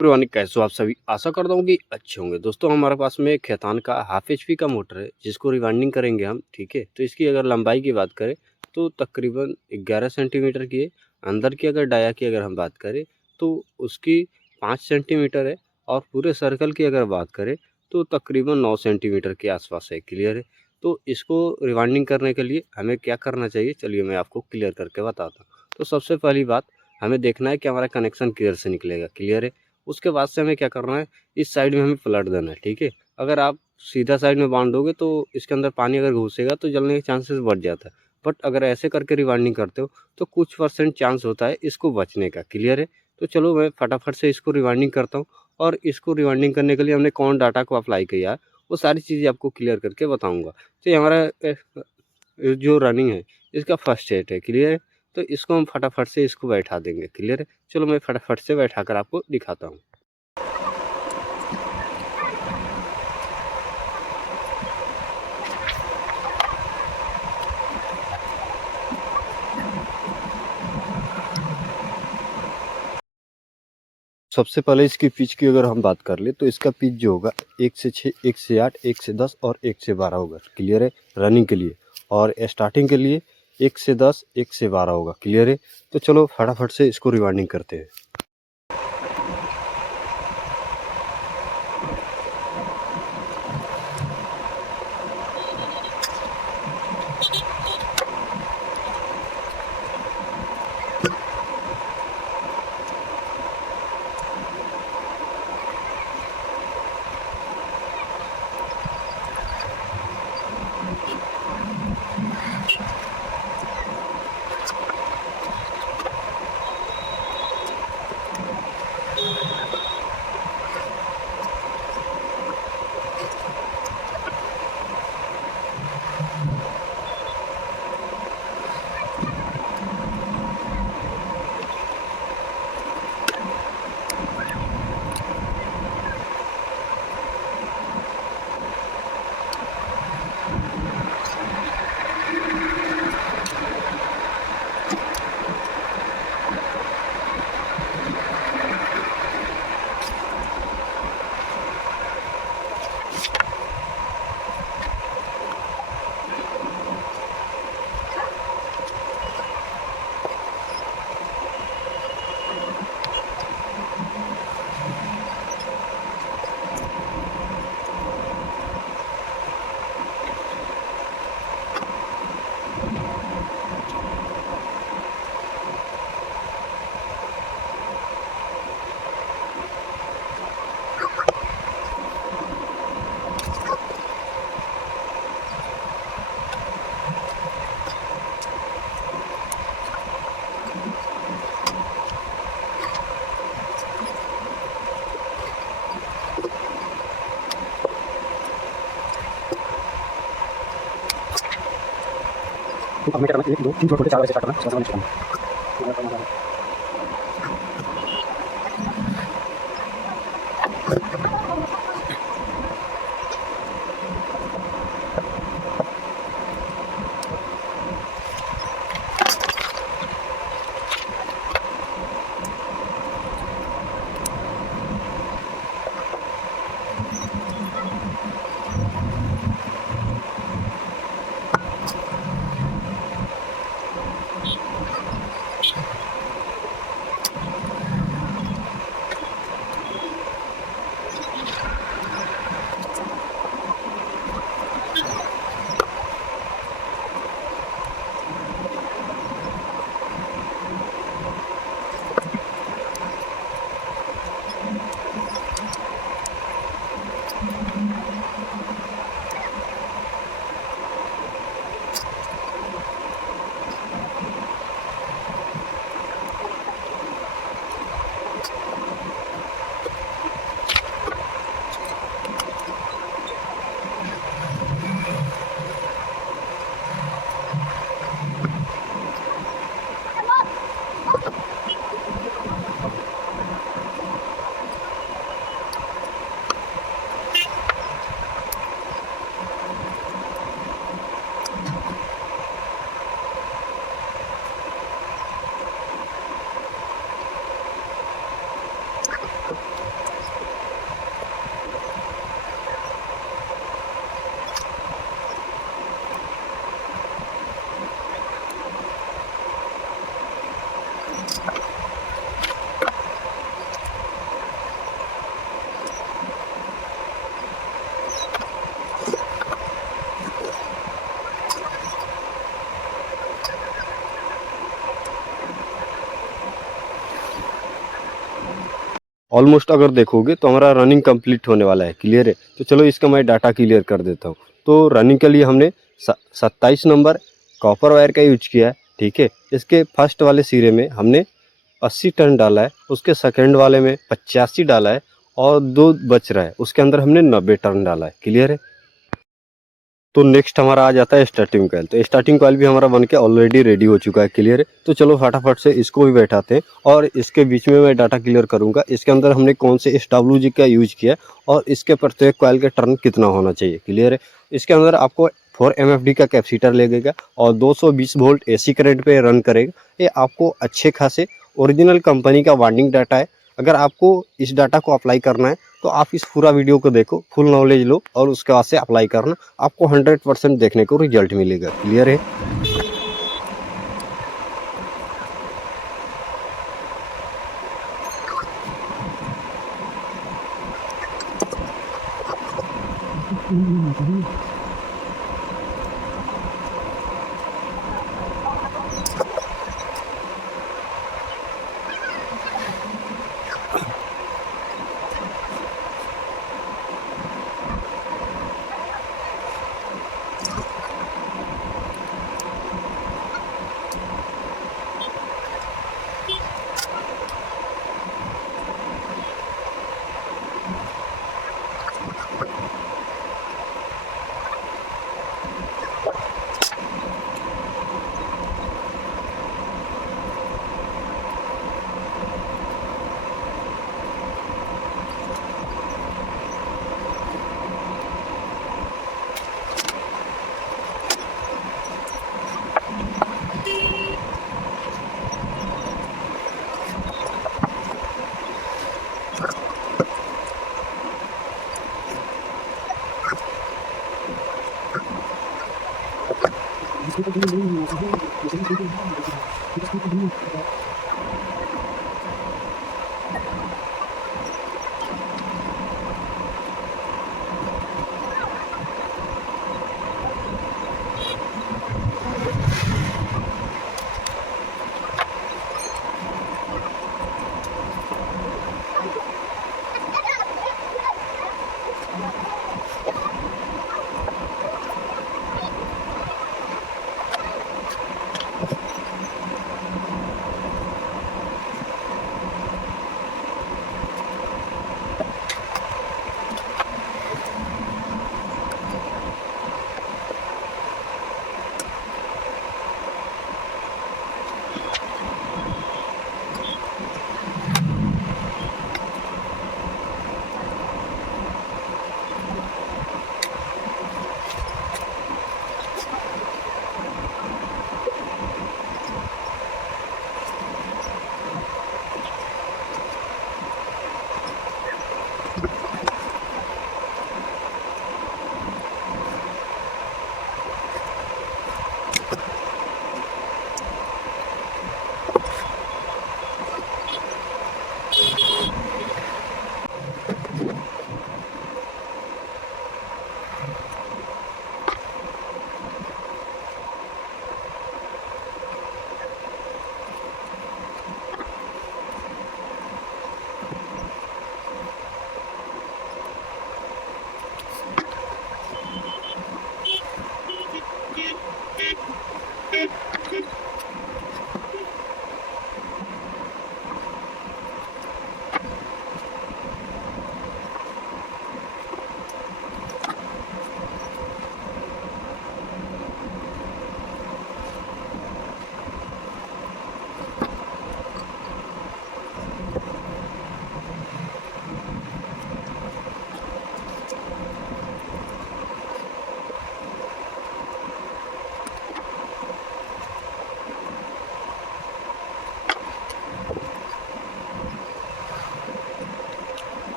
पुरवानी कैसे हो आप सभी? आशा करता हूँ कि अच्छे होंगे। दोस्तों हमारे पास में एक खैतान का हाफ एचपी का मोटर है जिसको रिवाइंडिंग करेंगे हम, ठीक है? तो इसकी अगर लंबाई की बात करें तो तकरीबन 11 सेंटीमीटर की है। अंदर की अगर डाया की अगर हम बात करें तो उसकी 5 सेंटीमीटर है और पूरे सर्कल की अगर बात करें तो तकरीबन 9 सेंटीमीटर के आसपास है। क्लियर है? तो इसको रिवाइंडिंग करने के लिए हमें क्या करना चाहिए, चलिए मैं आपको क्लियर करके बताता हूँ। तो सबसे पहली बात, हमें देखना है कि हमारा कनेक्शन किधर से निकलेगा। क्लियर है? उसके बाद से हमें क्या करना है, इस साइड में हमें पलट देना है, ठीक है? अगर आप सीधा साइड में बांधोगे तो इसके अंदर पानी अगर घुसेगा तो जलने के चांसेस बढ़ जाता है। बट अगर ऐसे करके रिवाइंडिंग करते हो तो कुछ परसेंट चांस होता है इसको बचने का। क्लियर है? तो चलो मैं फटाफट से इसको रिवाइंडिंग करता हूँ और इसको रिवाइंडिंग करने के लिए हमने कौन डाटा को अप्लाई किया है वो सारी चीज़ें आपको क्लियर करके बताऊँगा। तो ये हमारा जो रनिंग है इसका फर्स्ट सेट है। क्लियर है? तो इसको हम फटाफट से इसको बैठा देंगे। क्लियर है? चलो मैं फटाफट से बैठा कर आपको दिखाता हूँ। सबसे पहले इसकी पिच की अगर हम बात कर ले तो इसका पिच जो होगा 1 से 6, 1 से 8, 1 से 10 और 1 से 12 होगा। क्लियर है? रनिंग के लिए। और स्टार्टिंग के लिए 1 से 10, 1 से 12 होगा। क्लियर है? तो चलो फटाफट से इसको रिवाइंडिंग करते हैं। तो अब मैं क्या करना है, 1, 2, 3 छोटे-छोटे 4 ऐसे स्टार्ट करना है, उसके बाद मैं निकालूँगा। ऑलमोस्ट अगर देखोगे तो हमारा रनिंग कंप्लीट होने वाला है। क्लियर है, तो चलो इसका मैं डाटा क्लियर कर देता हूँ। तो रनिंग के लिए हमने 27 नंबर कॉपर वायर का यूज किया है। ठीक है, इसके फर्स्ट वाले सिरे में हमने 80 टन डाला है, उसके सेकंड वाले में 85 डाला है, और 2 बच रहा है, उसके अंदर हमने 90 टन डाला है। क्लियर है। तो नेक्स्ट हमारा आ जाता है स्टार्टिंग कॉइल। तो स्टार्टिंग कॉइल भी हमारा बन के ऑलरेडी रेडी हो चुका है। क्लियर है, तो चलो फटाफट से इसको भी बैठाते हैं, और इसके बीच में मैं डाटा क्लियर करूंगा इसके अंदर हमने कौन से SWG का यूज किया और इसके प्रत्येक कॉइल का टर्न कितना होना चाहिए। क्लियर है, इसके अंदर आपको 4 MFD का कैपेसिटर लगेगा और 220 वोल्ट AC करंट पे रन करेगा। ये आपको अच्छे खासे ओरिजिनल कंपनी का वार्निंग डाटा है। अगर आपको इस डाटा को अप्लाई करना है तो आप इस पूरा वीडियो को देखो, फुल नॉलेज लो, और उसके बाद से अप्लाई करना, आपको 100% देखने को रिजल्ट मिलेगा। क्लियर है।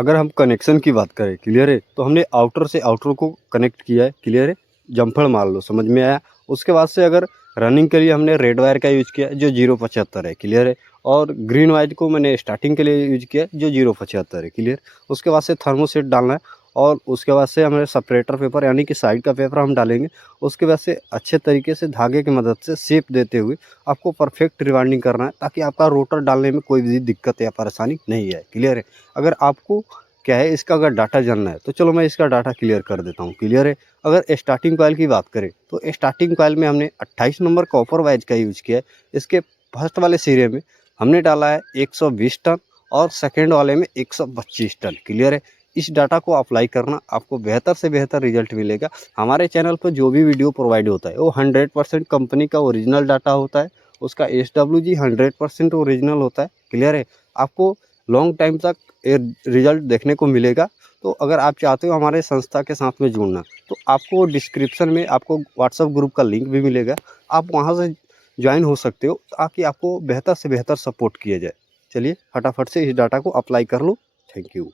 अगर हम कनेक्शन की बात करें, क्लियर है, तो हमने आउटर से आउटर को कनेक्ट किया है, क्लियर है, जम्फड़ मार लो, समझ में आया। उसके बाद से अगर रनिंग के लिए हमने रेड वायर का यूज किया जो 0.75 है, क्लियर है, और ग्रीन वायर को मैंने स्टार्टिंग के लिए यूज किया जो 0.75 है, क्लियर। उसके बाद से थर्मोसेट डालना है और उसके बाद से हमारे सेपरेटर पेपर यानी कि साइड का पेपर हम डालेंगे। उसके बाद से अच्छे तरीके से धागे की मदद से शेप देते हुए आपको परफेक्ट रिवाइंडिंग करना है, ताकि आपका रोटर डालने में कोई भी दिक्कत या परेशानी नहीं आए, क्लियर है। अगर आपको क्या है इसका अगर डाटा जानना है तो चलो मैं इसका डाटा क्लियर कर देता हूँ, क्लियर है। अगर स्टार्टिंग कॉइल की बात करें तो स्टार्टिंग कॉइल में हमने 28 नंबर कॉपर वाइज का यूज किया है। इसके फर्स्ट वाले सिरे में हमने डाला है 120 टन और सेकेंड वाले में 125 टन, क्लियर है। इस डाटा को अप्लाई करना, आपको बेहतर से बेहतर रिजल्ट मिलेगा। हमारे चैनल पर जो भी वीडियो प्रोवाइड होता है वो 100% कंपनी का ओरिजिनल डाटा होता है। उसका SWG 100% ओरिजिनल होता है, क्लियर है। आपको लॉन्ग टाइम तक रिजल्ट देखने को मिलेगा। तो अगर आप चाहते हो हमारे संस्था के साथ में जुड़ना, तो आपको डिस्क्रिप्शन में आपको व्हाट्सएप ग्रुप का लिंक भी मिलेगा, आप वहाँ से ज्वाइन हो सकते हो, ताकि आपको बेहतर से बेहतर सपोर्ट किया जाए। चलिए फटाफट से इस डाटा को अप्लाई कर लो। Thank you.